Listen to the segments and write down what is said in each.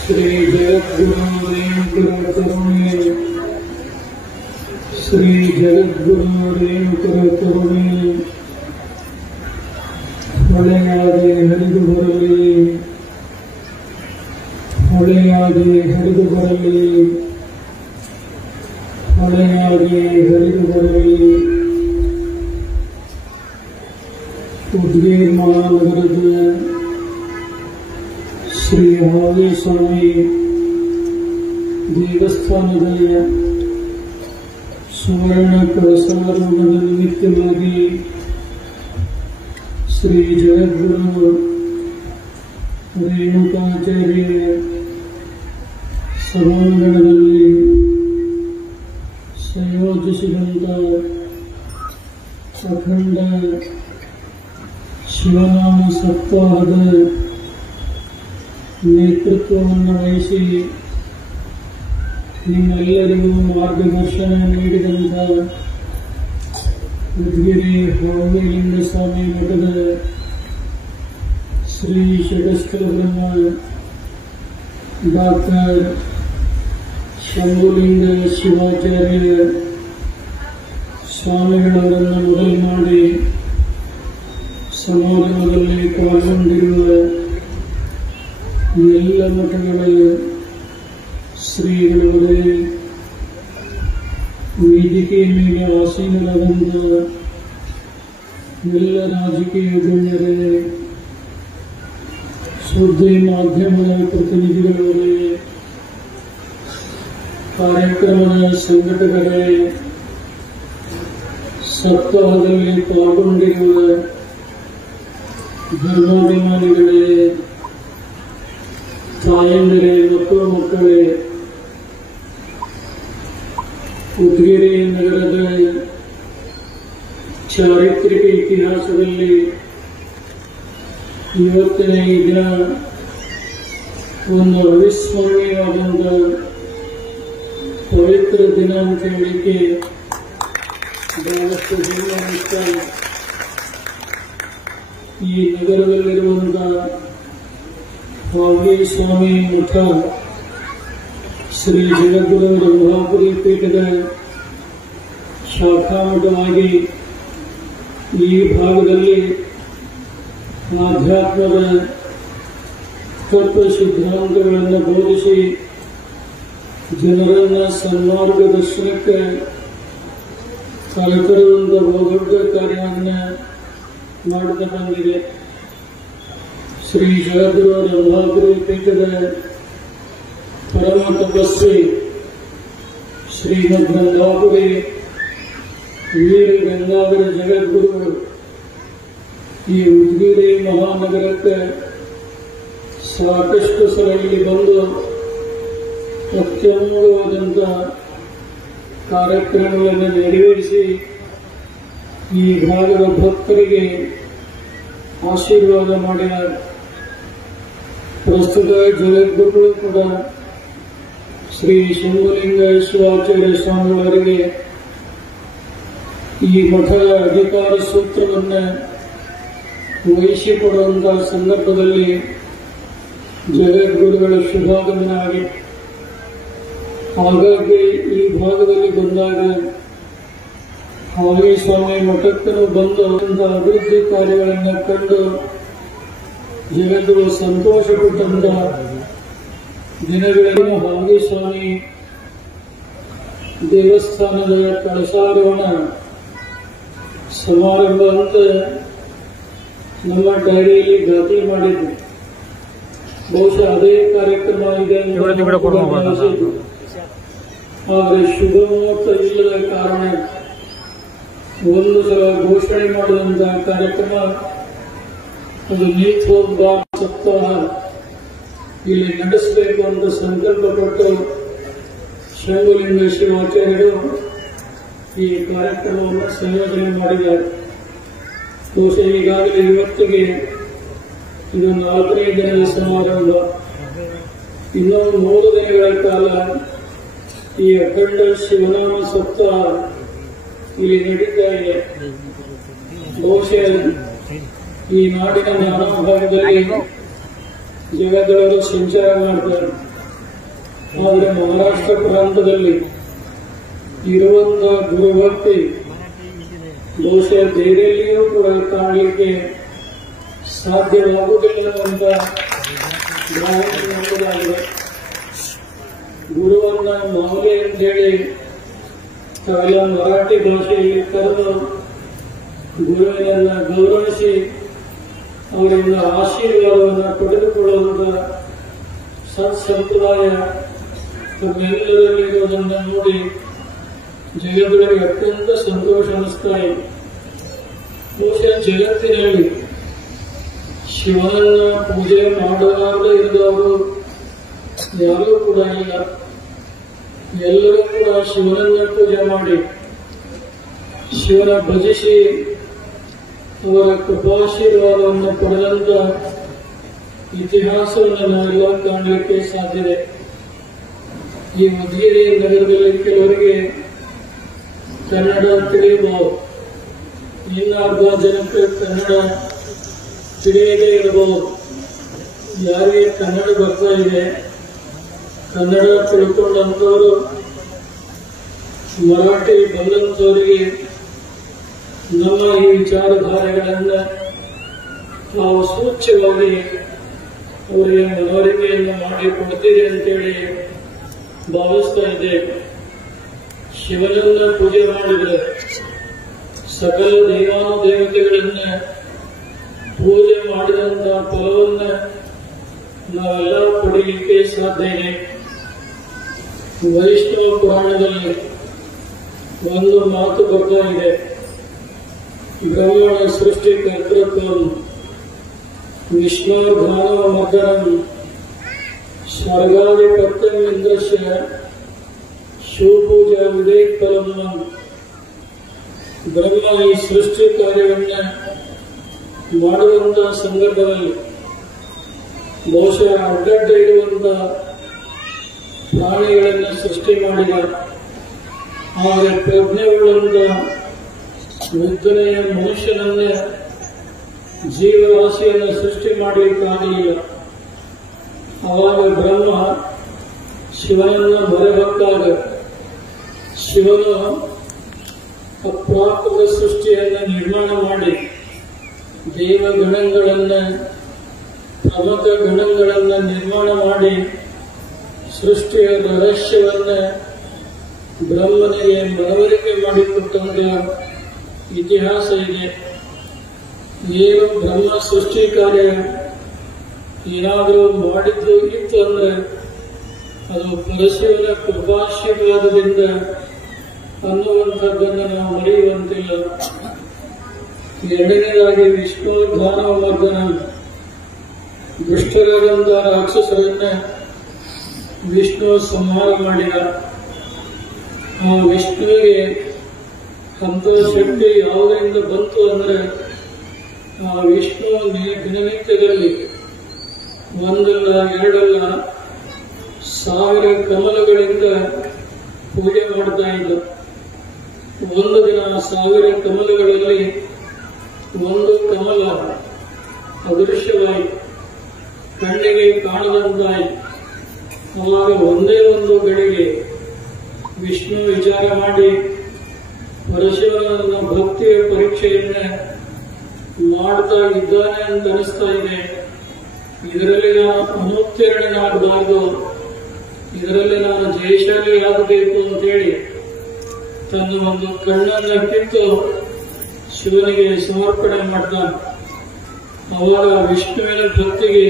श्री जगद्गुरु रेणुकर करुणे श्री जगद्गुरु रेणुकर करुणे ಹೊಳೆಯಾದೆ ಹರಿದು ಬರಲಿ ಹೊಳೆಯಾದೆ ಹರಿದು ಬರಲಿ ಹೊಳೆಯಾದೆ ಹರಿದು ಬರಲಿ ಉದ್ಗೀರ್ ಮಹಾನಗರದ ಶ್ರೀ ಹಾವೇಸ್ವಾಮಿ ದೇವಸ್ಥಾನದ ಸುವರ್ಣ ಕಳಸಾರೋಹಣದ ನಿಮಿತ್ತವಾಗಿ ಶ್ರೀ ಜಗದ್ಗುರು ರೇಣುಕಾಚಾರ್ಯ ಸಭಾಂಗಣದಲ್ಲಿ ಸಂಯೋಜಿಸಿದಂಥ ಅಖಂಡ ಶಿವನಾಮ ಸಪ್ತಾಹದ ನೇತೃತ್ವವನ್ನು ವಹಿಸಿ ನಿಮ್ಮೆಲ್ಲರಿಗೂ ಮಾರ್ಗದರ್ಶನ ನೀಡಿದಂಥ ಉದ್ಗಿರಿ ಹಾವೇಲಿಂಗ ಸ್ವಾಮಿ ಮಠದ ಶ್ರೀ ಷಡಸ್ಥಲ ಬ್ರಹ್ಮ ಡಾಕ್ಟರ್ ಶಂಭುಲಿಂಗ ಶಿವಾಚಾರ್ಯ ಸ್ವಾಮಿಗಳವರನ್ನು ಮೊದಲು ಮಾಡಿ ಸಮಾರಂಭದಲ್ಲಿ ಪಾಲ್ಗೊಂಡಿರುವ ಎಲ್ಲ ಮಠಗಳ ಶ್ರೀಗಳವರೇ, ವೇದಿಕೆಯ ಮೇಲೆ ಆಸೀನರಾದಂಥ ಎಲ್ಲ ರಾಜಕೀಯ ಗಣ್ಯರೇ, ಸುದ್ದಿ ಮಾಧ್ಯಮದ ಪ್ರತಿನಿಧಿಗಳವರೇ, ಕಾರ್ಯಕ್ರಮದ ಸಂಘಟಕರೇ, ಸಪ್ತಾಹದಲ್ಲಿ ಪಾಲ್ಗೊಂಡಿರುವ ಧರ್ಮಾಭಿಮಾನಿಗಳೇ, ತಾಯಂದಿರೇ, ಮಕ್ಕಳೇ, ಉದ್ಗಿರಿ ನಗರದ ಚಾರಿತ್ರಿಕ ಇತಿಹಾಸದಲ್ಲಿ ಇವತ್ತಿನ ಈ ದಿನ ಒಂದು ಅವಿಸ್ಮರಣೀಯವಾದಂಥ ಪವಿತ್ರ ದಿನ ಅಂತ ಹೇಳಲಿಕ್ಕೆ ಬಹಳಷ್ಟು ಹೆಮ್ಮೆ ಅನಿಸ್ತಾ. ಈ ನಗರದಲ್ಲಿರುವಂಥ ಹಾವೇಸ್ವಾಮಿ ಮಠ ಶ್ರೀ ಜಗದ್ಗುರು ರಂಭಾಪುರಿ ಪೀಠದ ಶಾಖಾಮಠವಾಗಿ ಈ ಭಾಗದಲ್ಲಿ ಆಧ್ಯಾತ್ಮದ ತತ್ವ ಸಿದ್ಧಾಂತಗಳನ್ನು ಬೋಧಿಸಿ ಜನರನ್ನು ಸನ್ಮಾರ್ಗ ದರ್ಶನಕ್ಕೆ ಕರೆತರುವಂಥ ಬಹುದೊಡ್ಡ ಕಾರ್ಯವನ್ನು ಮಾಡುತ್ತಾ ಬಂದಿದೆ. ಶ್ರೀ ಜಗದ್ಗುರು ರಂಭಾಪುರಿ ಪೀಠದ ಪರಮ ತಪಸ್ವಿ ಶ್ರೀಮದ್ ರಂಭಾಪುರಿ ವೀರ ಗಂಗಾಧರ ಜಗದ್ಗುರು ಈ ಉದ್ಗಿರಿ ಮಹಾನಗರಕ್ಕೆ ಸಾಕಷ್ಟು ಸಲ ಇಲ್ಲಿ ಬಂದು ಅತ್ಯಮೂಲ್ಯವಾದಂಥ ಕಾರ್ಯಕ್ರಮಗಳನ್ನು ನೆರವೇರಿಸಿ ಈ ಭಾಗದ ಭಕ್ತರಿಗೆ ಆಶೀರ್ವಾದ ಮಾಡಿದ್ದಾರೆ. ಪ್ರಸ್ತುತ ಜಗದ್ಗುರುಗಳು ಕೂಡ ಶ್ರೀ ಶಂಭುಲಿಂಗ ಶಿವಾಚಾರ್ಯ ಸ್ವಾಮಿಯವರಿಗೆ ಈ ಮಠದ ಅಧಿಕಾರ ಸೂತ್ರವನ್ನು ವಹಿಸಿಕೊಡುವಂತಹ ಸಂದರ್ಭದಲ್ಲಿ ಜಗದ್ಗುರುಗಳ ಶುಭಾಗಮನ ಆಗಿ ಹಾಗಾಗಿ ಈ ಭಾಗದಲ್ಲಿ ಬಂದಾಗ ಹಾವೇಸ್ವಾಮಿ ಮಠಕ್ಕೂ ಬಂದು ಅಭಿವೃದ್ಧಿ ಕಾರ್ಯಗಳನ್ನು ಕಂಡು ಜಗದ್ಗುರು ಸಂತೋಷಪಟ್ಟಂತ ದಿನಗಳಲ್ಲಿ ಹಾವೇಸ್ವಾಮಿ ದೇವಸ್ಥಾನದ ಕಳಸಾರೋಹಣ ಸಮಾರಂಭ ಅಂತ ನಮ್ಮ ಡೈರಿಯಲ್ಲಿ ದಾಖಲೆ ಮಾಡಿದ್ವಿ. ಬಹುಶಃ ಅದೇ ಕಾರ್ಯಕ್ರಮ ಇದೆ ಆದರೆ ಶುಭ ಮುಹೂರ್ತ ಇಲ್ಲದ ಕಾರಣ ಒಂದು ಸಲ ಘೋಷಣೆ ಮಾಡುವಂತಹ ಕಾರ್ಯಕ್ರಮ ಒಂದು ನೀತ್ಯೋದ್ಧಾರ ಸಪ್ತಾಹ ಇಲ್ಲಿ ನಡೆಸಬೇಕು ಅಂತ ಸಂಕಲ್ಪಪಟ್ಟು ಶಂಭುಲಿಂಗ ಶಿವಾಚಾರ್ಯರು ಈ ಕಾರ್ಯಕ್ರಮವನ್ನು ಸಂಯೋಜನೆ ಮಾಡಿದ್ದಾರೆ. ಬಹುಶಃ ಈಗಾಗಲೇ ಇವತ್ತಿಗೆ ಇದು 4ನೇ ದಿನದ ಸಮಾರಂಭ. ಇನ್ನೂ 3 ದಿನಗಳ ಕಾಲ ಈ ಅಖಂಡ ಶಿವನಾಮ ಸಪ್ತಾಹ ಇಲ್ಲಿ ನಡೀತಾ ಇದೆ. ಬಹುಶಃ ಈ ನಾಡಿನ ನಾನಾ ಭಾಗದಲ್ಲಿ ಜಗದವರು ಸಂಚಾರ ಮಾಡ್ತಾರೆ. ಆದರೆ ಮಹಾರಾಷ್ಟ್ರ ಪ್ರಾಂತದಲ್ಲಿ ಇರುವಂತ ಗುರುಭಕ್ತಿ ಬಹುಶಃ ಬೇರೆಯಲ್ಲಿಯೂ ಕೂಡ ಕಾಣಲಿಕ್ಕೆ ಸಾಧ್ಯವಾಗುವುದಿಲ್ಲ ಅಂತ ಗ್ರಾಹಕರಾಗಿದೆ. ಗುರುವನ್ನ ಮಾವಲಿ ಅಂತೇಳಿ ತಾವೆಲ್ಲ ಮರಾಠಿ ಭಾಷೆಯಲ್ಲಿ ಕರೆದು ಗುರುವಿನನ್ನ ಗೌರವಿಸಿ ಅವರಿಂದ ಆಶೀರ್ವಾದವನ್ನು ಪಡೆದುಕೊಳ್ಳುವಂತ ಸತ್ಸಂಪ್ರದಾಯ ತಮ್ಮೆಲ್ಲರಲ್ಲಿರುವುದನ್ನು ನೋಡಿ ಜಗತ್ತಿಗೆ ಅತ್ಯಂತ ಸಂತೋಷ ಅನಿಸ್ತಾ ಇದೆ. ಬಹುಶಃ ಜಗತ್ತಿನಲ್ಲಿ ಶಿವನನ್ನ ಪೂಜೆ ಮಾಡಲಾರದೆ ಇದ್ದವರು ಯಾರೂ ಕೂಡ ಇಲ್ಲ. ಎಲ್ಲರೂ ಕೂಡ ಶಿವನನ್ನ ಪೂಜೆ ಮಾಡಿ ಶಿವನ ಭಜಿಸಿ ಅವರ ಕೃಪಾಶೀರ್ವಾದವನ್ನು ಪಡೆದಂತ ಇತಿಹಾಸವನ್ನು ನಾವೆಲ್ಲ ಕಾಣಲಿಕ್ಕೆ ಸಾಧ್ಯತೆ. ಈ ಮಧುಗಿರಿ ನಗರದಲ್ಲಿ ಕೆಲವರಿಗೆ ಕನ್ನಡ ತಿಳಿಯಬಹುದು, ಇನ್ನು ಅರ್ಧ ಜನಕ್ಕೆ ಕನ್ನಡ ತಿಳಿಯದೇ ಇರಬಹುದು. ಯಾರಿಗೆ ಕನ್ನಡ ಬರ್ತಾ ಇದೆ, ಕನ್ನಡ ತಿಳ್ಕೊಂಡಂತವರು ಮರಾಠಿ ಬಂದಂತವರಿಗೆ ನಮ್ಮ ಈ ವಿಚಾರಧಾರೆಗಳನ್ನ ನಾವು ಸೂಚ್ಯವಾಗಿ ಅವರಿಗೆ ಮನವರಿಕೆಯನ್ನು ಮಾಡಿಕೊಡ್ತೀರಿ ಅಂತೇಳಿ ಭಾವಿಸ್ತಾ ಇದ್ದೇವೆ. ಶಿವನನ್ನ ಪೂಜೆ ಮಾಡಿದರೆ ಸಕಲ ದೇವಾನುದೇವತೆಗಳನ್ನ ಪೂಜೆ ಮಾಡಿದಂತ ಫಲವನ್ನ ನಾವೆಲ್ಲ ಪಡೆಯಲಿಕ್ಕೆ ಸಾಧ್ಯ ಇದೆ. ವೈಷ್ಣವ ಪುರಾಣದಲ್ಲಿ ಒಂದು ಮಾತು ಬರ್ತಾ ಇದೆ, ಬ್ರಹ್ಮಣ ಸೃಷ್ಟಿ ಕರ್ತೃತ್ವ ವಿಷ್ಣುರ್ಧಾನವ ಮಕರಂ ಸ್ವರ್ಗಾಧಿಪತ್ಯಂ ಇಂದ್ರಸ್ಯ ಶಿವಪೂಜಾ ವಿವೇಕ್ ಫಲಂ. ಬ್ರಹ್ಮ ಈ ಸೃಷ್ಟಿ ಕಾರ್ಯವನ್ನ ಮಾಡುವಂತಹ ಸಂದರ್ಭದಲ್ಲಿ ಬಹುಶಃ ಅಡ್ಡಡ್ಡ ಇರುವಂತ ಪ್ರಾಣಿಗಳನ್ನ ಸೃಷ್ಟಿ ಮಾಡಿದ, ಆದರೆ ಪ್ರಜ್ಞೆಯುಳ್ಳಂತ ವಿದ್ಯನೆಯ ಮನುಷ್ಯನನ್ನ ಜೀವರಾಶಿಯನ್ನು ಸೃಷ್ಟಿ ಮಾಡಲಿಕ್ಕಾಗಲಿಲ್ಲ. ಆವಾಗ ಬ್ರಹ್ಮ ಶಿವನನ್ನ ಮೊರೆಹೊಕ್ಕಾಗ ಶಿವನು ಅಪ್ರಾಕೃತ ಸೃಷ್ಟಿಯನ್ನು ನಿರ್ಮಾಣ ಮಾಡಿ ದೇವಗಣಗಳನ್ನ ಪ್ರಮುಖ ಗಣಗಳನ್ನ ನಿರ್ಮಾಣ ಮಾಡಿ ಸೃಷ್ಟಿಯ ರಹಸ್ಯವನ್ನ ಬ್ರಹ್ಮನಿಗೆ ಮನವರಿಕೆ ಮಾಡಿಕೊಟ್ಟಂತ ಇತಿಹಾಸ ಇದೆ. ಏನು ಬ್ರಹ್ಮ ಸೃಷ್ಟಿ ಕಾರ್ಯ ಏನಾದರೂ ಮಾಡಿದ್ದು ಇತ್ತು ಅಂದ್ರೆ ಅದು ಪರಶಿವನ ಕೃಪಾಶೀರ್ವಾದದಿಂದ ಅನ್ನುವಂಥದ್ದನ್ನು ನಾವು ಮರೆಯುವಂತಿಲ್ಲ. ಎರಡನೇದಾಗಿ ವಿಷ್ಣು ದಾನವ ಮರ್ದನ ದುಷ್ಟರಾದಂತ ರಾಕ್ಷಸರನ್ನ ವಿಷ್ಣು ಸಂಹಾರ ಮಾಡಿದ. ಆ ವಿಷ್ಣುವಿಗೆ ಅಂತ ಶಕ್ತಿ ಯಾವುದರಿಂದ ಬಂತು ಅಂದ್ರೆ ಆ ವಿಷ್ಣು ದಿನನಿತ್ಯದಲ್ಲಿ ಒಂದಲ್ಲ ಎರಡಲ್ಲ 1000 ಕಮಲಗಳಿಂದ ಪೂಜೆ ಮಾಡ್ತಾ ಇದ್ದ. ಒಂದು ದಿನ 1000 ಕಮಲಗಳಲ್ಲಿ ಒಂದು ಕಮಲ ಅದೃಶ್ಯವಾಯಿತು, ಕಣ್ಣಿಗೆ ಕಾಣದಂತಾಯಿತು. ಆವಾಗ ಒಂದೇ ಒಂದು ಗಳಿಗೆ ವಿಷ್ಣು ವಿಚಾರ ಮಾಡಿ ಪರಶುರಾಮನ ಭಕ್ತಿಯ ಪರೀಕ್ಷೆಯನ್ನ ಮಾಡ್ತಾ ಇದ್ದಾನೆ ಅಂತ ಅನಿಸ್ತಾ ಇದೆ. ಇದರಲ್ಲಿ ನಾನು ಅನುತ್ತೀರ್ಣನಾಗಬಾರದು, ಇದರಲ್ಲಿ ನಾನು ಜಯಶಾಲಿ ಆಗಬೇಕು ಅಂತೇಳಿ ತನ್ನ ಒಂದು ಕಣ್ಣನ್ನ ಕಿತ್ತು ಶಿವನಿಗೆ ಸಮರ್ಪಣೆ ಮಾಡ್ತಾನೆ. ಅವಾಗ ವಿಷ್ಣುವಿನ ಭಕ್ತಿಗೆ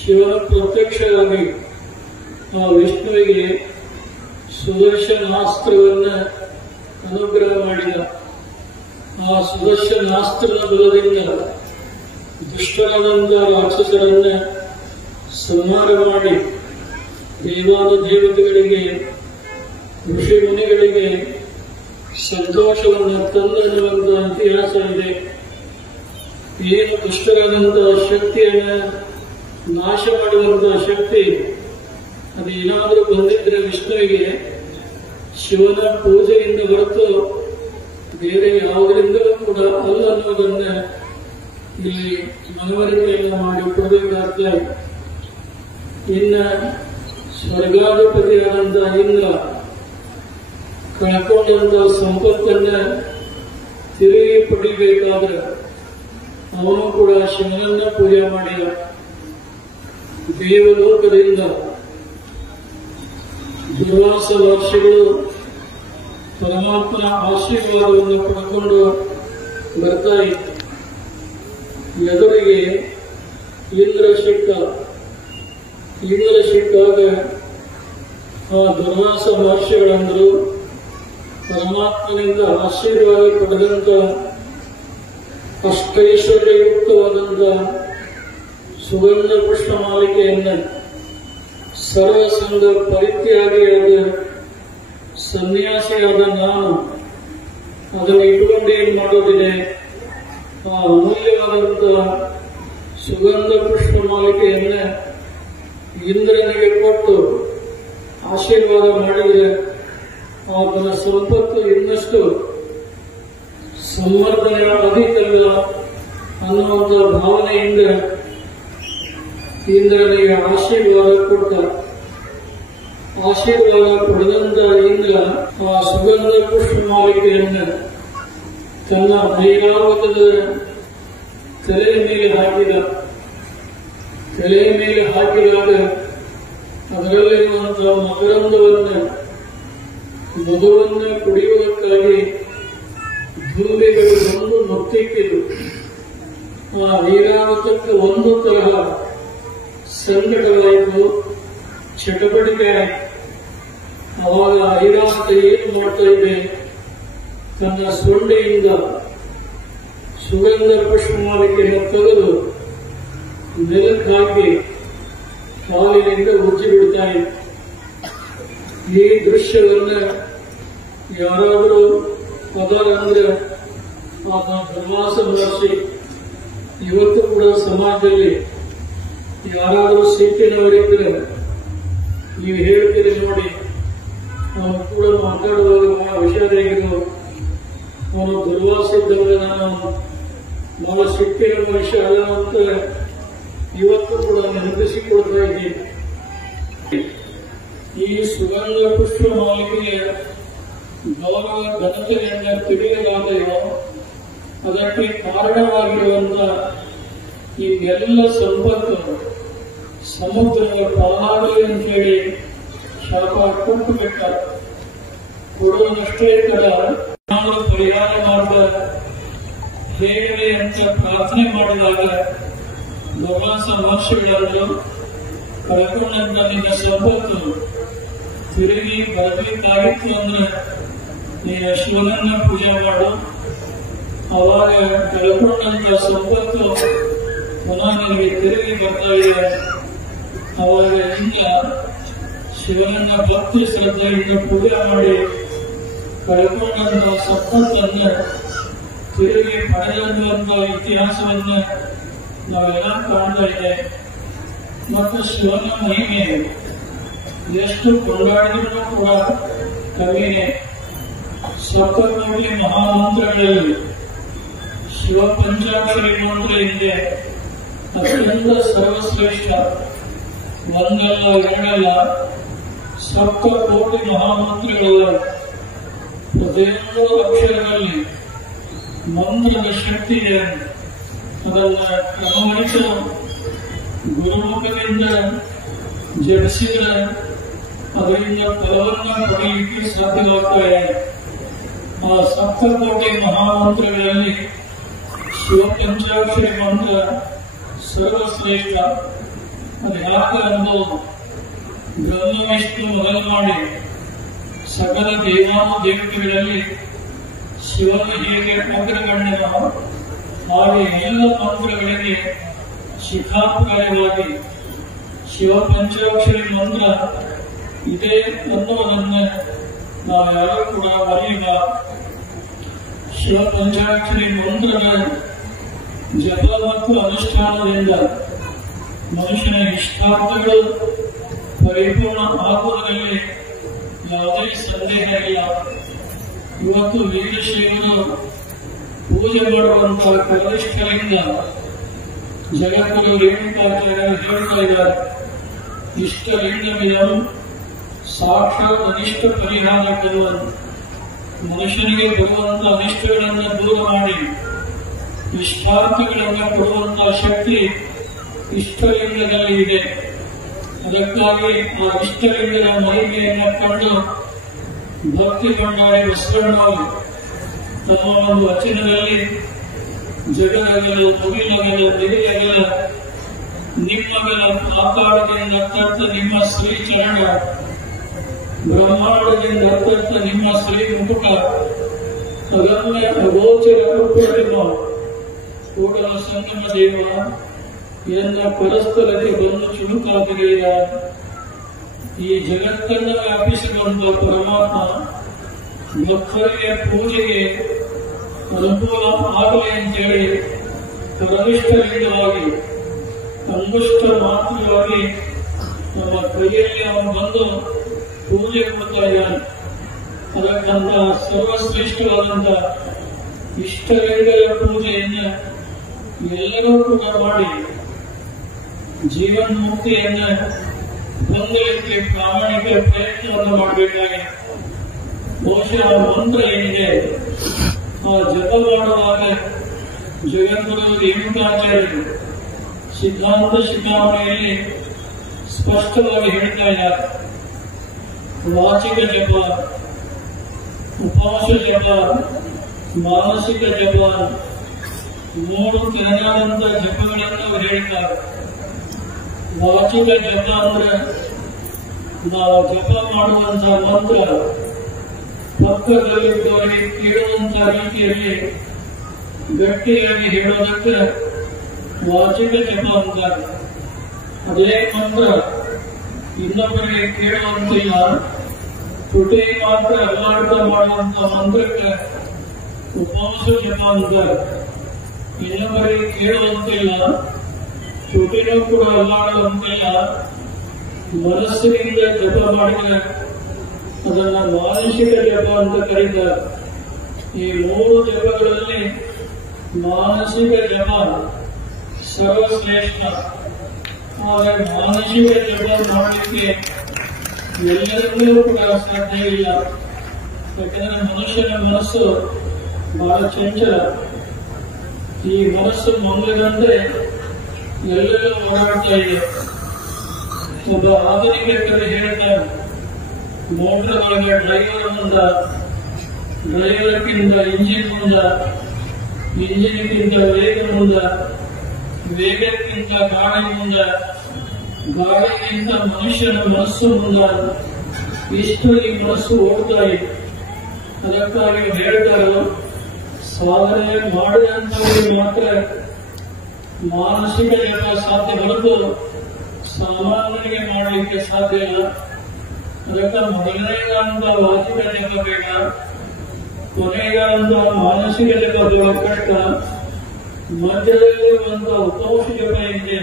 ಶಿವನ ಪ್ರತ್ಯಕ್ಷವಾಗಿ ಆ ವಿಷ್ಣುವಿಗೆ ಸುದರ್ಶನಾಸ್ತ್ರವನ್ನ ಅನುಗ್ರಹ ಮಾಡಿದ. ಆ ಸುದರ್ಶನಾಸ್ತ್ರದ ಬಲದಿಂದ ದುಷ್ಟರಾದಂತ ರಾಕ್ಷಸರನ್ನ ಸಂಹಾರ ಮಾಡಿ ದೇವಾನುದೇವತೆಗಳಿಗೆ ಋಷಿ ಮುನಿಗಳಿಗೆ ಸಂತೋಷವನ್ನು ತಂದನ್ನುವಂತ ಇತಿಹಾಸ ಇದೆ. ಏನು ದುಷ್ಟರಾದಂತಹ ಶಕ್ತಿಯನ್ನ ನಾಶ ಮಾಡುವಂತಹ ಶಕ್ತಿ ಅದೇನಾದರೂ ಬಂದಿದ್ರೆ ವಿಷ್ಣುವಿಗೆ ಶಿವನ ಪೂಜೆಯಿಂದ ಹೊರತು ಬೇರೆ ಯಾವುದರಿಂದಲೂ ಕೂಡ ಅಲ್ಲ ಅನ್ನೋದನ್ನ ಇಲ್ಲಿ ಮನವರಿಕೆಯನ್ನು ಮಾಡಿಕೊಡಬೇಕಾದ್ರೆ ಇನ್ನ ಸ್ವರ್ಗಾಧಿಪತಿಯಾದಂತ ಇಂದ್ರ ಕಳ್ಕೊಂಡಂತ ಸಂಪತ್ತನ್ನ ತಿರುಗಿ ಪಡಿಬೇಕಾದ್ರೆ ಅವನು ಕೂಡ ಶಿವನನ್ನ ಪೂಜೆ ಮಾಡಿದ. ದೇವಲೋಕದಿಂದ ದುರ್ವಾಸ ಮಹರ್ಷಿಗಳು ಪರಮಾತ್ಮನ ಆಶೀರ್ವಾದವನ್ನು ಪಡ್ಕೊಂಡು ಬರ್ತಾ ಇತ್ತು. ಎದುರಿಗೆ ಇಂದ್ರ ಸಿಕ್ಕಾಗ ಆ ದುರ್ವಾಸ ಮಹರ್ಷಿಗಳಂದ್ರು ಪರಮಾತ್ಮನಿಂದ ಆಶೀರ್ವಾದ ಪಡೆದಂತ ಅಷ್ಟೈಶ್ವರ್ಯಯುಕ್ತವಾದಂತ ಸುಗಂಧ ಪುಷ್ಪ ಮಾಲಿಕೆಯನ್ನು ಸರ್ವಸಂಗ ಪರಿತ್ಯಾಗಿಯಾದ ಸನ್ಯಾಸಿಯಾದ ನಾನು ಅದನ್ನು ಇಟ್ಟುಕೊಂಡು ಏನ್ ಮಾಡೋದಿದೆ, ಆ ಅಮೂಲ್ಯವಾದಂತ ಸುಗಂಧ ಪುಷ್ಪ ಮಾಲಿಕೆಯನ್ನ ಇಂದ್ರನಿಗೆ ಕೊಟ್ಟು ಆಶೀರ್ವಾದ ಮಾಡಿದರೆ ಆತನ ಸಂಪತ್ತು ಇನ್ನಷ್ಟು ಸಂವರ್ಧನೆ ಅಧಿಕಲ್ಲ ಅನ್ನುವಂಥ ಭಾವನೆಯಿಂದ ಇಂದ್ರನಿಗೆ ಆಶೀರ್ವಾದ ಕೊಡ್ತಾರೆ. ಆಶೀರ್ವಾದ ಪಡೆದಂತ ಇಂದ್ರ ಆ ಸುಗಂಧ ಪುಷ್ಪ ಮಾಲಿಕೆಯನ್ನು ತನ್ನ ಐರಾವತದ ತಲೆಯ ಮೇಲೆ ಹಾಕಿದಾಗ ಅದರಲ್ಲಿರುವಂತಹ ಮಧುವನ್ನು ಕುಡಿಯುವುದಕ್ಕಾಗಿ ದುಂಬಿಗಳು ಬಂದು ಮುತ್ತಿಕ್ಕಿತು. ಆ ಐರಾವತಕ್ಕೆ ಒಂದು ತರಹ ಸಂಕಟವಾಯಿತು, ಚಟಪಟಿಕೆ ಆಯಿತು. ಅವಾಗ ಐರಾವತ ಏನು ಮಾಡ್ತಾ ಇದೆ, ತನ್ನ ಸೊಂಡೆಯಿಂದ ಸುಗಂಧ ಪುಷ್ಪ ಮಾಲಿಕೆಯನ್ನು ತೆಗೆದು ನೆಲಕ್ಕೆ ಹಾಕಿ ಕಾಲಿನಿಂದ ಉಜ್ಜಿ ಬಿಡ್ತಾ ಇದೆ. ಈ ದೃಶ್ಯವನ್ನ ಯಾರಾದರೂ ಪದರಂದ್ರೆ ಆತ ದುರ್ವಾಸ ಮಹರ್ಷಿ ಇವತ್ತು ಕೂಡ ಸಮಾಜದಲ್ಲಿ ಯಾರಾದರೂ ಸಿಟ್ಟಿನವರಿದ್ರೆ ನೀವು ಹೇಳ್ತೀರಿ ನೋಡಿ, ಅವನು ಕೂಡ ಮಾತಾಡುವಾಗ ಬಹಳ ಹುಷಾರಾಗಿರು, ಅವನು ದುರ್ವಾಸ ಇದ್ದವಾಗ ನಾನು ಬಹಳ ಸಿಟ್ಟಿನ ಮನುಷ್ಯ ಅಲ್ಲ ಅಂತ ಇವತ್ತು ಕೂಡ ನೆನಪಿಸಿಕೊಡ್ತಾ ಇದ್ದೀನಿ. ಈ ಸುಗಂಧ ಪುಷ್ಪ ಮಾಲಿಕೆಯ ಗೌರವ ಘನತೆಯಿಂದ ತಿಳಿಯಲಾದೆಯೋ ಅದಕ್ಕೆ ಕಾರಣವಾಗಿರುವಂತ ಈ ಎಲ್ಲ ಸಂಪತ್ತು ಸಮುದ್ರದ ಪಾಲಾಗಲಿ ಅಂತೇಳಿ ಶಾಪ ಕೊಟ್ಟು ಬಿಟ್ಟ. ಕೊಡುವುದಷ್ಟೇ ತರ ನಾನು ಪರಿಹಾರ ಮಾರ್ಗ ಹೇಗೆ ಅಂತ ಪ್ರಾರ್ಥನೆ ಮಾಡಿದಾಗ ದುರ್ವಾಸ ಮಹರ್ಷಿಗಳನ್ನು ಕಳ್ಕೊಂಡಂತ ನಿನ್ನ ಸಂಪತ್ತು ತಿರುಗಿ ಬರಬೇಕಾಗಿತ್ತು ಅಂದ್ರೆ ನೀನು ಶಿವನನ್ನ ಪೂಜೆ ಮಾಡು, ಅವಾಗ ಕಳ್ಕೊಂಡಂತ ಸಂಪತ್ತು ಪುನಃ ನಿನಗೆ ತಿರುಗಿ ಬರ್ತಾ ಇದೆ. ಅವಾಗ ಇಂದ ಶಿವನನ್ನ ಭಕ್ತಿ ಶ್ರದ್ಧೆಯಿಂದ ಪೂಜೆ ಮಾಡಿ ಕಳ್ಕೊಂಡಂತ ಸಂಪತ್ತನ್ನ ತಿರುಗಿ ಪಡೆದಂತ ಇತಿಹಾಸವನ್ನ ನಾವೆಲ್ಲ ಕಾಣ್ತಾ ಇದೆ. ಮತ್ತು ಶಿವನ ಮಹಿಮೆ ಎಷ್ಟು ಕೊಂಡಾಡಿದ್ರೂ ಕೂಡ ಕವಿಯೇ. ಸಪ್ತಕೋಟಿ ಮಹಾಮಂತ್ರಗಳಲ್ಲಿ ಶಿವ ಪಂಚಾಕ್ಷರಿ ಮಂತ್ರ ಇದೆ, ಅತ್ಯಂತ ಸರ್ವಶ್ರೇಷ್ಠ. ಒಂದಲ್ಲ ಎರಡಲ್ಲ, ಸಪ್ತಕೋಟಿ ಮಹಾಮಂತ್ರಗಳ ಪ್ರತಿಯೊಂದು ಅಕ್ಷರಗಳಲ್ಲಿ ಮಂತ್ರದ ಶಕ್ತಿ ಇದೆ. ಅದನ್ನ ಕ್ರಮವಹಿಸಲು ಗುರುಮುಖದಿಂದ ಜಪಿಸಿದರೆ ಅದರಿಂದ ಫಲವನ್ನ ಪಡೆಯಲಿಕ್ಕೆ ಸಾಧ್ಯವಾಗ್ತದೆ. ಆ ಸಪ್ತಕೋಟಿ ಮಹಾಮಂತ್ರಗಳಲ್ಲಿ ಶಿವಪಂಚಾಕ್ಷರಿ ಮಂತ್ರ ಸರ್ವಶ್ರೇಷ್ಠ. ಅದು ಯಾಕೆ ಅನ್ನೋದು ಬ್ರಹ್ಮ ವಿಷ್ಣು ಮೊದಲು ಮಾಡಿ ಸಕಲ ದೇವಾನುದೇವತೆಗಳಲ್ಲಿ ಶಿವನ ಹೇಗೆ ಅಗ್ರಗಣ್ಯನ ಹಾಗೆ ಎಲ್ಲ ಮಂತ್ರಗಳಿಗೆ ಶಿಖಾಪ್ರಾಯವಾಗಿ ಶಿವ ಪಂಚಾಕ್ಷರಿ ಮಂತ್ರ ಇದೆ ಅನ್ನೋದನ್ನು ನಾವ್ಯಾರೂ ಕೂಡ ಮರೆಯಲ್ಲ. ಶಿವ ಪಂಚಾಕ್ಷರಿ ಮಂತ್ರದ ಜಪ ಮತ್ತು ಅನುಷ್ಠಾನದಿಂದ ಮನುಷ್ಯನ ಇಷ್ಟಾರ್ಥಗಳು ಪರಿಪೂರ್ಣ ಆಗುವುದರಲ್ಲಿ ಯಾವುದೇ ಸಂದೇಹ ಇಲ್ಲ. ಇವತ್ತು ವೀರಶೈವರು ಪೂಜೆ ಮಾಡುವಂತಹ ಕನಿಷ್ಠರಿಂದ ಜಗದ್ಗುರು ರೇಣುಕಾಚಾರ್ಯರು ಹೇಳ್ತಾ ಇದ್ದಾರೆ, ಇಷ್ಟಲಿಂಗಮಿದಂ ಸಾಕ್ಷಾತ್ ಅನಿಷ್ಟ ಪರಿಹಾರಕವನ್ನು. ಮನುಷ್ಯನಿಗೆ ಬರುವಂತಹ ಅನಿಷ್ಟಗಳನ್ನು ದೂರ ಮಾಡಿ ಇಷ್ಟಾರ್ಥಗಳನ್ನು ಕೊಡುವಂತಹ ಶಕ್ತಿ ಇಷ್ಟಲಿಂಗದಲ್ಲಿ ಇದೆ. ಅದಕ್ಕಾಗಿ ಆ ಇಷ್ಟಲಿಂಗದ ಮಹಿಮೆಯನ್ನು ಕಂಡು ಭಕ್ತಿಗೊಂಡಾರೆ ಬಸವಣ್ಣವರು ತಮ್ಮ ಒಂದು ವಚನದಲ್ಲಿ ಜಗದಗಲು ಮುಗಿಲಗಲು ನಿರಿಯಗಲ ನಿಮ್ಮಗಲ ಆಕಾರದಿಂದ ಅರ್ಥಾರ್ಥ ನಿಮ್ಮ ಶ್ರೀ ಚರಣ, ಬ್ರಹ್ಮಾಂಡದಿಂದ ಅರ್ಥಾರ್ಥ ನಿಮ್ಮ ಶ್ರೀ ಮುಕುಟ, ಅಗಮ್ಯ ಅಗೋಚರ ರೂಪದಿಂದ ಕೂಡಲ ಸಂಗಮ ದೇವ ಎನ್ನ ಪರಸ್ಪರಕ್ಕೆ ಬಂದು ಚುರುಕಾಗಿದೆಯ. ಈ ಜಗತ್ತನ್ನು ವ್ಯಾಪಿಸಿಕೊಂಡ ಪರಮಾತ್ಮ ಭಕ್ತರಿಗೆ ಪೂಜೆಗೆ ಅನುಕೂಲ ಆಗಲಿ ಅಂತೇಳಿ ಪರಮಿಷ್ಠಲಿಂಗವಾಗಿ ಅಂಗುಷ್ಟ ಮಾತ್ರವಾಗಿ ನಮ್ಮ ಕೈಯಲ್ಲಿ ಅವನು ಬಂದು ಪೂಜೆ ಕೊಡ್ತಾ ಇದ್ದಾನೆ. ಅದಕ್ಕಂತ ಸರ್ವಶ್ರೇಷ್ಠವಾದಂತ ಇಷ್ಟಲಿಂಗದ ಪೂಜೆಯನ್ನು ಎಲ್ಲರೂ ಕೂಡ ಮಾಡಿ ಜೀವನ್ಮುಕ್ತಿಯನ್ನು ಹೊಂದಲಿಕ್ಕೆ ಪ್ರಾಮಾಣಿಕ ಪ್ರಯತ್ನವನ್ನು ಮಾಡಬೇಕಾಗಿದೆ. ಬಹುಶಃ ಮಂತ್ರ ಏನಿದೆ ಆ ಜಪ ಮಾಡುವಾಗ ಜಗದ್ಗುರು ರೇಣುಕಾಚಾರ್ಯರು ಸಿದ್ಧಾಂತ ಶಿಖಾಮಣಿಯಲ್ಲಿ ಸ್ಪಷ್ಟವಾಗಿ ಹೇಳ್ತಾ ಇದ್ದಾರೆ, ವಾಚಿಕ ಜಪ, ಉಪವಾಸ ಜಪ, ಮಾನಸಿಕ ಜಪ, 3 ತೆರನಾದಂತ ಜಪಗಳನ್ನು ಹೇಳ್ತಾರೆ. ವಾಚಿಕ ಜಪ ಅಂದ್ರೆ ನಾವು ಜಪ ಮಾಡುವಂತಹ ಮಂತ್ರ ಪಕ್ಕದಲ್ಲಿದ್ದವರಿಗೆ ಕೇಳುವಂತಹ ರೀತಿಯಲ್ಲಿ ಗಟ್ಟಿಯಾಗಿ ಹೇಳೋದಕ್ಕೆ ವಾಚಿಕ ಜಪ ಅಂತಾರೆ. ಅದೇ ಮಂತ್ರ ಇನ್ನೊಬ್ಬರಿಗೆ ಕೇಳುವಂತಿಲ್ಲ, ತುಟಿ ಮಾತ್ರ ಅಲ್ಲಾಡ್ತಾ ಮಾಡುವಂತಹ ಮಂತ್ರಕ್ಕೆ ಉಪವಾಸ ಜಪ ಅಂತಾರೆ. ಇನ್ನೊಬ್ಬರಿಗೆ ಕೇಳುವಂತಿಲ್ಲ, ತುಟಿನೂ ಕೂಡ ಅಲ್ಲಾಡುವಂತಿಲ್ಲ, ಮನಸ್ಸಿನಿಂದ ಜಪ ಮಾಡಿದರೆ ಅದನ್ನ ಮಾನಸಿಕ ಜಪ ಅಂತ ಕರೀತಾರೆ. ಈ 3 ಜಪಗಳಲ್ಲಿ ಮಾನಸಿಕ ಜಪ ಸರ್ವಶ್ರೇಷ್ಠ. ಆದರೆ ಮಾನಸಿಕ ಜಪ ಮಾಡಲಿಕ್ಕೆ ಎಲ್ಲರಿಗೂ ಕೂಡ ಸಾಧ್ಯ ಇಲ್ಲ. ಯಾಕಂದ್ರೆ ಮನುಷ್ಯನ ಮನಸ್ಸು ಬಹಳ ಚಂಚಲ. ಈ ಮನಸ್ಸು ಮಂಗದಂತೆ ಎಲ್ಲೆಲ್ಲೂ ಓಡಾಡ್ತಾ ಇದೆ. ಒಬ್ಬ ಆಧುನಿಕ ಕಡೆ ಹೇಳ್ತಾರೆ, ಮೋಟರ್ ಒಳಗೆ ಡ್ರೈವರ್ ಮುಂದ, ಡ್ರೈವರ್ಗಿಂತ ಇಂಜಿನ್ ಮುಂದ, ಇಂಜಿನ್ಗಿಂತ ವೇಗ ಮುಂದ, ವೇಗಕ್ಕಿಂತ ಗಾಡಿ ಮುಂದ, ಗಾಡಿಗಿಂತ ಮನುಷ್ಯನ ಮನಸ್ಸು ಮುಂದ. ಇಷ್ಟು ಈ ಮನಸ್ಸು ಓಡ್ತಾ ಇದೆ. ಅದಕ್ಕಾಗಿ ಹೇಳ್ತಾರೆ, ಸಾಧನೆ ಮಾಡಿದಂಥವರಿಗೆ ಮಾತ್ರ ಮಾನಸಿಕ ಜಪ ಸಾಧ್ಯ ಹೊರತು ಸಾಮಾನ್ಯರಿಗೆ ಮಾಡಲಿಕ್ಕೆ ಸಾಧ್ಯ ಇಲ್ಲ. ಅದಕ್ಕೆ ಮೊದಲನೇಗಾಂತ ವಾಚಿಕ ಜಪ ಬೇಡ, ಕೊನೆಗಾಂತ ಮಾನಸಿಕ ಜಪ ಬಹಳ ಕಷ್ಟ. ಮಧ್ಯದಲ್ಲಿರುವಂತ ಉಪವಾಸ ಜಪ ಇದೆ,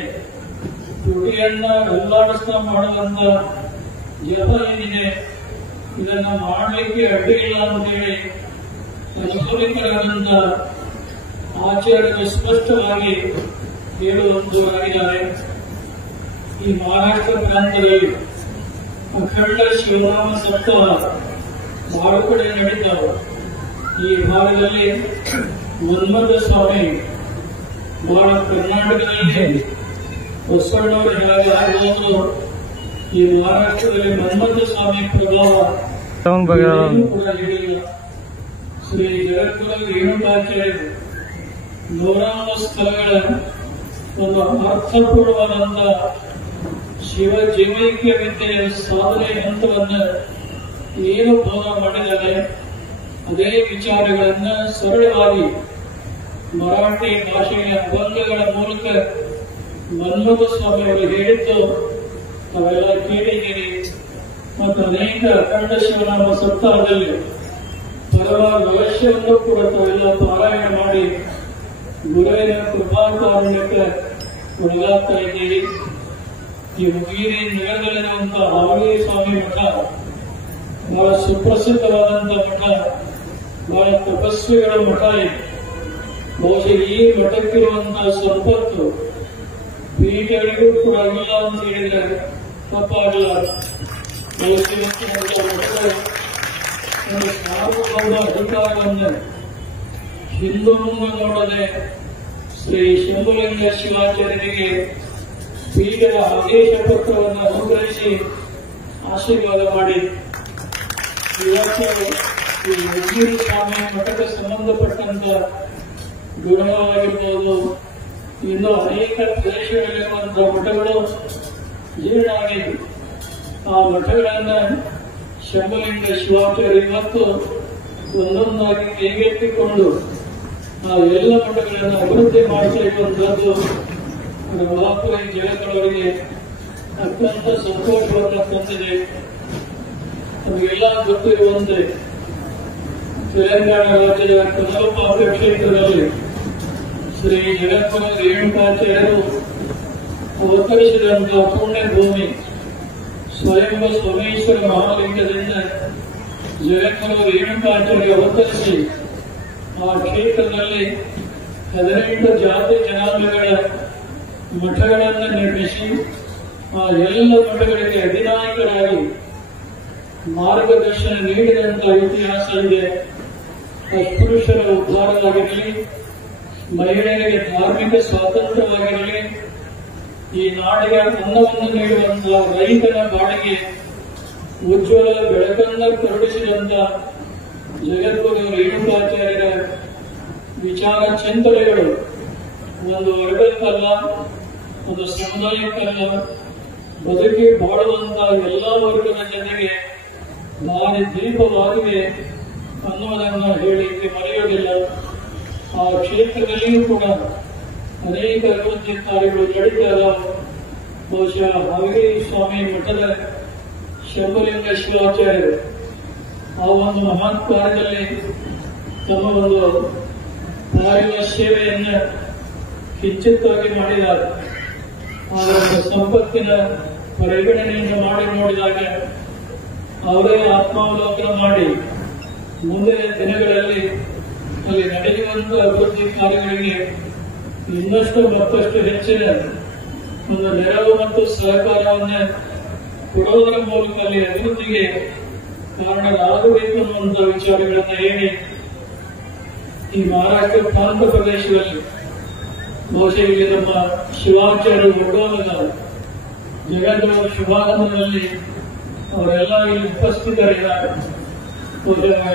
ತುಟಿಯನ್ನ ಅಲ್ಲಾಡಿಸ್ತಾ ಮಾಡುವಂತ ಜಪ ಏನಿದೆ, ಇದನ್ನ ಮಾಡಲಿಕ್ಕೆ ಅಡ್ಡಿ ಇಲ್ಲ ಅಂತೇಳಿ ಅನುಕೂಲಿಕರಾದಂತ ಆಚಾರ್ಯರು ಸ್ಪಷ್ಟವಾಗಿ ಹೇಳುವಂತವರಾಗಿದ್ದಾರೆ. ಈ ಮಹಾರಾಷ್ಟ್ರ ಪ್ರಾಂತದಲ್ಲಿ ಅಖಂಡ ಶಿವನಾಮ ಸಪ್ತಾಹ ಬಹಳ ಕಡೆ ನಡೀತಾವೆ. ಈ ಭಾಗದಲ್ಲಿ ಮನ್ಮಥ ಸ್ವಾಮಿ ಬಹಳ ಕರ್ನಾಟಕದಲ್ಲಿ ಹೊಸಣ್ಣವರು ಹೇಗೆ ಆಗೋದು, ಈ ಮಹಾರಾಷ್ಟ್ರದಲ್ಲಿ ಮನ್ಮಥ ಸ್ವಾಮಿ ಪ್ರಭಾವ ಕೂಡ ಹೇಳಿಲ್ಲ. ಶ್ರೀ ಜಗದ್ಗುರು ರೇಣುಕಾಚಾರ್ಯರು 101 ಸ್ಥಳಗಳ ಒಂದು ಅರ್ಥಪೂರ್ಣವಾದಂತಹ ಶಿವ ಜೀವೈಕ್ಯ ವಿದ್ಯೆಯ ಸಾಧನೆ ಹಂತವನ್ನು ಏನು ಬೋಧ ಮಾಡಿದ್ದಾರೆ, ಅದೇ ವಿಚಾರಗಳನ್ನ ಸರಳವಾಗಿ ಮರಾಠಿ ಭಾಷೆಯ ಅಭಂಗಗಳ ಮೂಲಕ ಮನ್ಮಥ ಸ್ವಾಮಿಯವರು ಹೇಳಿದ್ದು ನಾವೆಲ್ಲ ಕೇಳಿದ್ದೀರಿ. ಮತ್ತು ಅನೇಕ ಅಖಂಡ ಶಿವನಾಮ ಸಪ್ತಾಹದಲ್ಲಿ ಪರವಾದ ಅವಶ್ಯವನ್ನು ಕೂಡ ತಾವೆಲ್ಲ ಪಾರಾಯಣ ಮಾಡಿ ಗುರುವಿನ ಕೃಪಾಕಾರುಣ್ಯಕ್ಕೆ ಒಳಗಾಗ್ತಾ ಇದ್ದೀರಿ. ಈ ಮುಗೀರಿ ನಗರದಲ್ಲಿರುವಂತಹ ಹಾವೇರಿ ಸ್ವಾಮಿ ಮಠ ಬಹಳ ಸುಪ್ರಸಿದ್ಧವಾದಂತಹ ಮಠ, ಬಹಳ ತಪಸ್ವಿಗಳ ಮಠ ಇದೆ. ಬಹುಶಃ ಈ ಮಠಕ್ಕಿರುವಂತಹ ಸಂಪತ್ತು ಪೀಠಗಳಿಗೂ ಕೂಡ ಇಲ್ಲ ಅಂತ ಹೇಳಿದ್ರೆ ತಪ್ಪಾಗಲ್ಲ. ಒಂದು ಸಾರ್ವಭೌಮ ಅಧಿಕಾರವನ್ನು ಹಿಂದೂ ಮುಂದೆ ನೋಡದೆ ಶ್ರೀ ಶಂಭುಲಿಂಗ ಶಿವಾಚಾರ್ಯರಿಗೆ ಪೀಠದ ಆದೇಶ ಪತ್ರವನ್ನು ಅನುಗ್ರಹಿಸಿ ಆಶೀರ್ವಾದ ಮಾಡಿ ಇವತ್ತು ಈ ಉಜಿರೆ ಸ್ವಾಮಿ ಮಠಕ್ಕೆ ಸಂಬಂಧಪಟ್ಟಂತ ಗುಣವಾಗಿರ್ಬೋದು, ಇನ್ನು ಅನೇಕ ಪ್ರದೇಶಗಳಲ್ಲಿರುವಂತಹ ಮಠಗಳು ಜೀರ್ಣ ಆಗಿವೆ. ಆ ಮಠಗಳನ್ನ ಶಂಭುಲಿಂಗ ಶಿವಾಚಾರ್ಯ ಇವತ್ತು ಒಂದೊಂದಾಗಿ ಕೈಗೆತ್ತಿಕೊಂಡು ಆ ಎಲ್ಲ ಮಠಗಳನ್ನು ಅಭಿವೃದ್ಧಿ ಮಾಡ್ತಾ ಇರುವಂತಹದ್ದು ಮಹಾಪುರ ಜಗತ್ತವರಿಗೆ ಅತ್ಯಂತ ಸಂತೋಷವನ್ನು ತಂದಿದೆ. ನಮಗೆಲ್ಲ ಗೊತ್ತಿರುವಂತೆ ತೆಲಂಗಾಣ ರಾಜ್ಯದ ಕಮಲಪಾಕ ಕ್ಷೇತ್ರದಲ್ಲಿ ಶ್ರೀ ಜಗದ್ಗುರು ರೇಣುಕಾಚಾರ್ಯರು ಅವತರಿಸಿದಂತಹ ಪುಣ್ಯ ಭೂಮಿ ಸ್ವಯಂಭ ಸೋಮೇಶ್ವರ ಮಹಾಲಿಂಗದಿಂದ ಜಗದ್ಗುರು ರೇಣುಕಾಚಾರ್ಯ ಅವತರಿಸಿ ಆ ಕ್ಷೇತ್ರದಲ್ಲಿ 18 ಜಾತಿ ಜನಾಂಗಗಳ ಮಠಗಳನ್ನು ನಿರ್ಮಿಸಿ ಆ ಎಲ್ಲ ಮಠಗಳಿಗೆ ಅಧಿನಾಯಕರಾಗಿ ಮಾರ್ಗದರ್ಶನ ನೀಡಿದಂತಹ ಇತಿಹಾಸ ಇದೆ. ಅಸ್ಪೃಶ್ಯರ ಉದ್ಧಾರವಾಗಿರಲಿ, ಮಹಿಳೆಯರಿಗೆ ಧಾರ್ಮಿಕ ಸ್ವಾತಂತ್ರ್ಯವಾಗಿರಲಿ, ಈ ನಾಡಿಗೆ ಅನ್ನವನ್ನು ನೀಡುವಂತಹ ರೈತನ ಬಾಳಿಗೆ ಉಜ್ವಲ ಬೆಳಕನ್ನು ಕರುಣಿಸಿದಂತ ಜಗದ್ಗುರು ರೇಣುಕಾಚಾರ್ಯರ ವಿಚಾರ ಚಿಂತನೆಗಳು ಒಂದು ವರ್ಗಕ್ಕಲ್ಲ, ಒಂದು ಸಮುದಾಯಕ್ಕಲ್ಲ, ಬದುಕಿ ಬಾಳುವಂತಹ ಎಲ್ಲಾ ವರ್ಗದ ಜನರಿಗೆ ಭಾರಿ ದೀಪವಾಗಿವೆ ಅನ್ನೋದನ್ನು ಹೇಳಲಿಕ್ಕೆ ಮರೆಯುವುದಿಲ್ಲ. ಆ ಕ್ಷೇತ್ರದಲ್ಲಿಯೂ ಕೂಡ ಅನೇಕ ಅಭಿವೃದ್ಧಿ ಕಾರ್ಯಗಳು ನಡೀತಾರ. ಬಹುಶಃ ಹಾವೇರಿ ಸ್ವಾಮಿ ಮಠದ ಶಂಭುಲಿಂಗ ಶಿವಾಚಾರ್ಯರು ಆ ಒಂದು ಮಹಾನ್ ಕಾರ್ಯದಲ್ಲಿ ತಮ್ಮ ಒಂದು ಕಾರ್ಯ ಸೇವೆಯನ್ನು ಕಿಂಚಿತ್ತಾಗಿ ಮಾಡಿದ್ದಾರೆ. ಅದರ ಸಂಪತ್ತಿನ ಪರಿಗಣನೆಯಿಂದ ಮಾಡಿ ನೋಡಿದಾಗ ಅವರೇ ಆತ್ಮಾವಲೋಕನ ಮಾಡಿ ಮುಂದಿನ ದಿನಗಳಲ್ಲಿ ಅಲ್ಲಿ ನಡೆಯುವಂತಹ ಅಭಿವೃದ್ಧಿ ಕಾರ್ಯಗಳಿಗೆ ಇನ್ನಷ್ಟು ಮತ್ತಷ್ಟು ಹೆಚ್ಚಿನ ಒಂದು ನೆರವು ಮತ್ತು ಸಹಕಾರವನ್ನು ಕೊಡುವುದರ ಮೂಲಕ ಅಲ್ಲಿ ಅಭಿವೃದ್ಧಿಗೆ ಕಾರಣರಾಗಬೇಕು ಅನ್ನುವಂತಹ ವಿಚಾರಗಳನ್ನು ಹೇಳಿ ಈ ಮಹಾರಾಷ್ಟ್ರ ಪ್ರಾಂತ ಪ್ರದೇಶದಲ್ಲಿ ಬಹುಶಃ ಇಲ್ಲಿ ನಮ್ಮ ಶಿವಾಚಾರ್ಯ ಒಡ್ಡೋಲದ ಜಗದ್ಗುರು ಶುಭಾರಂಭದಲ್ಲಿ ಅವರೆಲ್ಲ ಇಲ್ಲಿ ಉಪಸ್ಥಿತರಿದ್ದಾರೆ.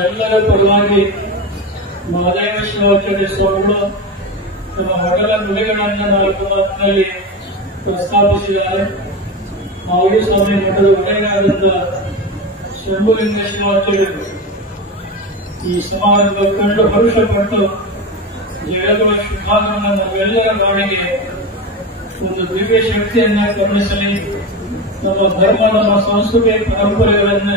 ಎಲ್ಲರ ಪರವಾಗಿ ಮಹದೇವ ಶಿವಾಚಾರ್ಯ ಸ್ವಾಮಿಗಳು ನಮ್ಮ ಮೊದಲ ನುಡಿಗಳನ್ನು 4 ಮಾತಿನಲ್ಲಿ ಪ್ರಸ್ತಾಪಿಸಿದ್ದಾರೆ. ಹಾವೇರಿ ಸ್ವಾಮಿ ಮಠದ ಒಡೆಯರಾದಂಥ ಶಂಭುಲಿಂಗ ಶಿವಾಚಾರ್ಯರು ಈ ಸಮಾರಂಭ ಕಂಡು ಹರುಷಪಟ್ಟು ಜಗದ್ಗುರು ಶುಭಾಗಮನ ನಾವೆಲ್ಲರ ಬಾಳಿಗೆ ಒಂದು ದಿವ್ಯ ಶಕ್ತಿಯನ್ನ ಗಮನಿಸಲಿ, ನಮ್ಮ ಧರ್ಮ, ನಮ್ಮ ಸಂಸ್ಕೃತಿ ಪರಂಪರೆಗಳನ್ನು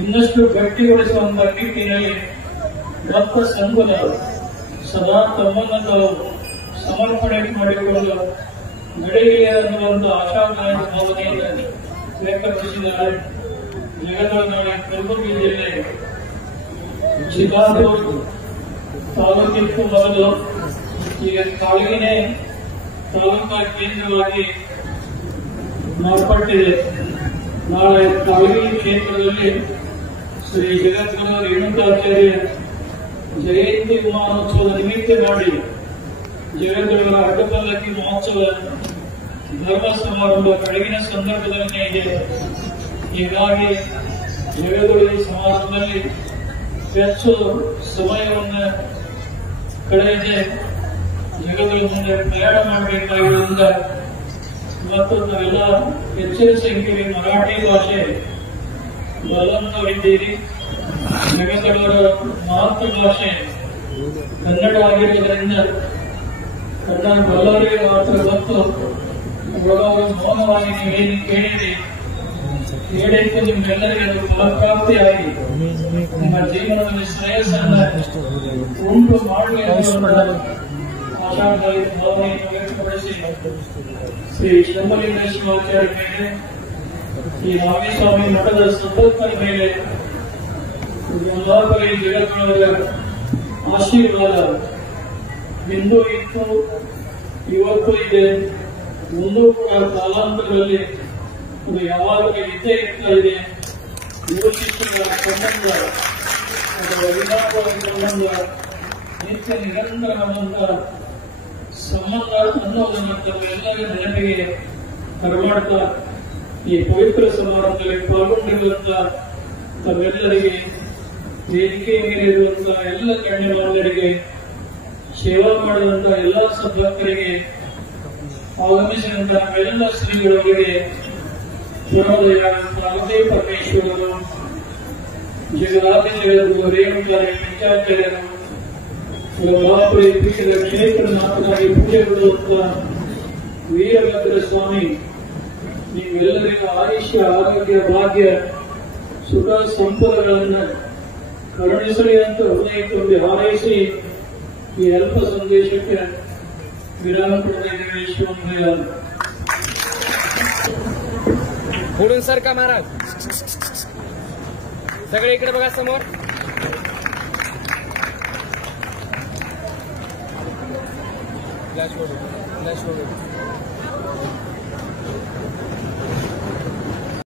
ಇನ್ನಷ್ಟು ಗಟ್ಟಿಗೊಳಿಸುವಂತಹ ರೀತಿಯಲ್ಲಿ ಭಕ್ತ ಸಂಘದ ಸದಾ ತಮ್ಮನ್ನು ತಾವು ಸಮರ್ಪಣೆ ಮಾಡಿಕೊಳ್ಳಲು ನಡೆಯಲಿ ಅನ್ನುವಂತಹ ಆಶಾದಾಯಕ ಭಾವನೆಯನ್ನು ವ್ಯಕ್ತಪಡಿಸಿದ್ದಾರೆ. ಜಗದ್ಗುರು ಕಲಬುರಗಿ ಜಿಲ್ಲೆ ಚಿಕಾಗೋಡ್ ತಾಲೂಕಿಗೂ ಮೊದಲು ಈಗ ಕಾಳಗಿನೇ ತಾಲೂಕಾ ಕೇಂದ್ರವಾಗಿ ಮಾರ್ಪಟ್ಟಿದೆ. ನಾಳೆ ಕಾಳಗಿ ಕ್ಷೇತ್ರದಲ್ಲಿ ಶ್ರೀ ಜಗದ್ಗುರು ರೇಣುಕಾಚಾರ್ಯ ಜಯಂತಿ ಮಹೋತ್ಸವದ ನಿಮಿತ್ತ ಮಾಡಿ ಜಗದ್ಗುರುವರ ಅಡ್ಡಪಲ್ಲಕ್ಕಿ ಮಹೋತ್ಸವ ಧರ್ಮ ಸಮಾರಂಭ ಬೆಳಗಿನ ಸಂದರ್ಭದಲ್ಲಿ ಇದೆ. ಹೀಗಾಗಿ ಜಗದ್ಗುರು ಈ ಸಮಾರಂಭದಲ್ಲಿ ಹೆಚ್ಚು ಸಮಯವನ್ನು ಕಳೆಯದೆ ಜಗದ್ಗುರು ಮುಂದೆ ಪ್ರಯಾಣ ಮಾಡಬೇಕಾಗಿರುವುದರಿಂದ ಮತ್ತು ನಾವೆಲ್ಲ ಹೆಚ್ಚಿನ ಸಂಖ್ಯೆಯಲ್ಲಿ ಮರಾಠಿ ಭಾಷೆ ಬಲವನ್ನವರಿದ್ದೀರಿ. ಜಗದ್ಗುರುವರ ಮಾತೃಭಾಷೆ ಕನ್ನಡ ಆಗಿರುವುದರಿಂದ ಕನ್ನಡ ಬಲ್ಲವರಿಗೆ ಮಾತ್ರ ಗೊತ್ತು. ಮೌನವಾಗಿ ನೀವೇನು ಕೇಳಿರಿ, ಹೇಳಿದ್ದು ನಿಮ್ಮೆಲ್ಲರಿಗೆ ಅದು ಫಲಪ್ರಾಪ್ತಿಯಾಗಿ ನಿಮ್ಮ ಜೀವನದಲ್ಲಿ ಶ್ರೇಯಸ್ಸನ್ನು ಉಂಟು ಮಾಡಲಿ ಅನ್ನುವಂತಹ ಆಶಾದಾಯಕ ಭಾವನೆಯನ್ನು ವ್ಯಕ್ತಪಡಿಸಿ ಶ್ರೀ ಶಂಭುಲಿಂಗ ಶಿವಾಚಾರ್ಯ ಮೇಲೆ, ಈ ನಾಗೇಸ್ವಾಮಿ ಮಠದ ಸದ್ಭಕ್ತರ ಮೇಲೆ ಮಹಾಪರಿ ಜಗದ್ಗುರುವರ ಆಶೀರ್ವಾದ ಇಂದು ಇತ್ತು, ಇವತ್ತು ಇದೆ, ಮುಂದೂ ಕೂಡ ಕಾಲಾಂತರದಲ್ಲಿ ಅದು ಯಾವಾಗಲೂ ಇದ್ದೇ ಇರ್ತಾ ಇದೆ. ಗುರು ಶಿಷ್ಯರ ಸಂಬಂಧ, ಅದರ ಅವಿನಾಭಾವ ಸಂಬಂಧ, ನಿತ್ಯ ನಿರಂತರವಾದಂತಹ ಸಂಬಂಧ ಅನ್ನೋದನ್ನು ತಮ್ಮೆಲ್ಲರ ನೆನಪಿಗೆ ಬರಮಾಡ್ತಾ ಈ ಪವಿತ್ರ ಸಮಾರಂಭದಲ್ಲಿ ಪಾಲ್ಗೊಂಡಿರುವಂತಹ ತಮ್ಮೆಲ್ಲರಿಗೆ, ವೇದಿಕೆ ಮೇಲಿರುವಂತಹ ಎಲ್ಲ ಗಣ್ಯಮಾನ್ಯರಿಗೆ, ಸೇವಾ ಮಾಡಿದಂತಹ ಎಲ್ಲ ಸದ್ಭಕ್ತರಿಗೆ, ಆಗಮಿಸಿದಂತಹ ಎಲ್ಲ ಶ್ರೀಗಳವರಿಗೆ ಪರಮದಯ ಪಾರ್ವತಿ ಪರಮೇಶ್ವರರು, ಜಗದಾದಿದೇವರು, ರೇಣುಕಾರಿ ಪಂಚಾಚಾರ್ಯರು, ಮಹಾಪುರಿ ಪೀಠದ ಕ್ಷೇತ್ರನಾಥನಾಗಿ ಪೂಜೆಗೊಳ್ಳುವಂತಹ ವೀರಭದ್ರ ಸ್ವಾಮಿ, ನೀವೆಲ್ಲರಿಗೂ ಆಯುಷ್ಯ, ಆರೋಗ್ಯ, ಭಾಗ್ಯ, ಸುಖ ಸಂಪದಗಳನ್ನು ಕರುಣಿಸಲಿ ಅಂತ ಹೃದಯ ತುಂಬಿ ಹಾರೈಸಿ ಈ ಅಲ್ಪ ಸಂದೇಶಕ್ಕೆ विराम पडता ईश्वर पुढून सर का महाराज सगळे इकडे बघा समोर. फ्लॅश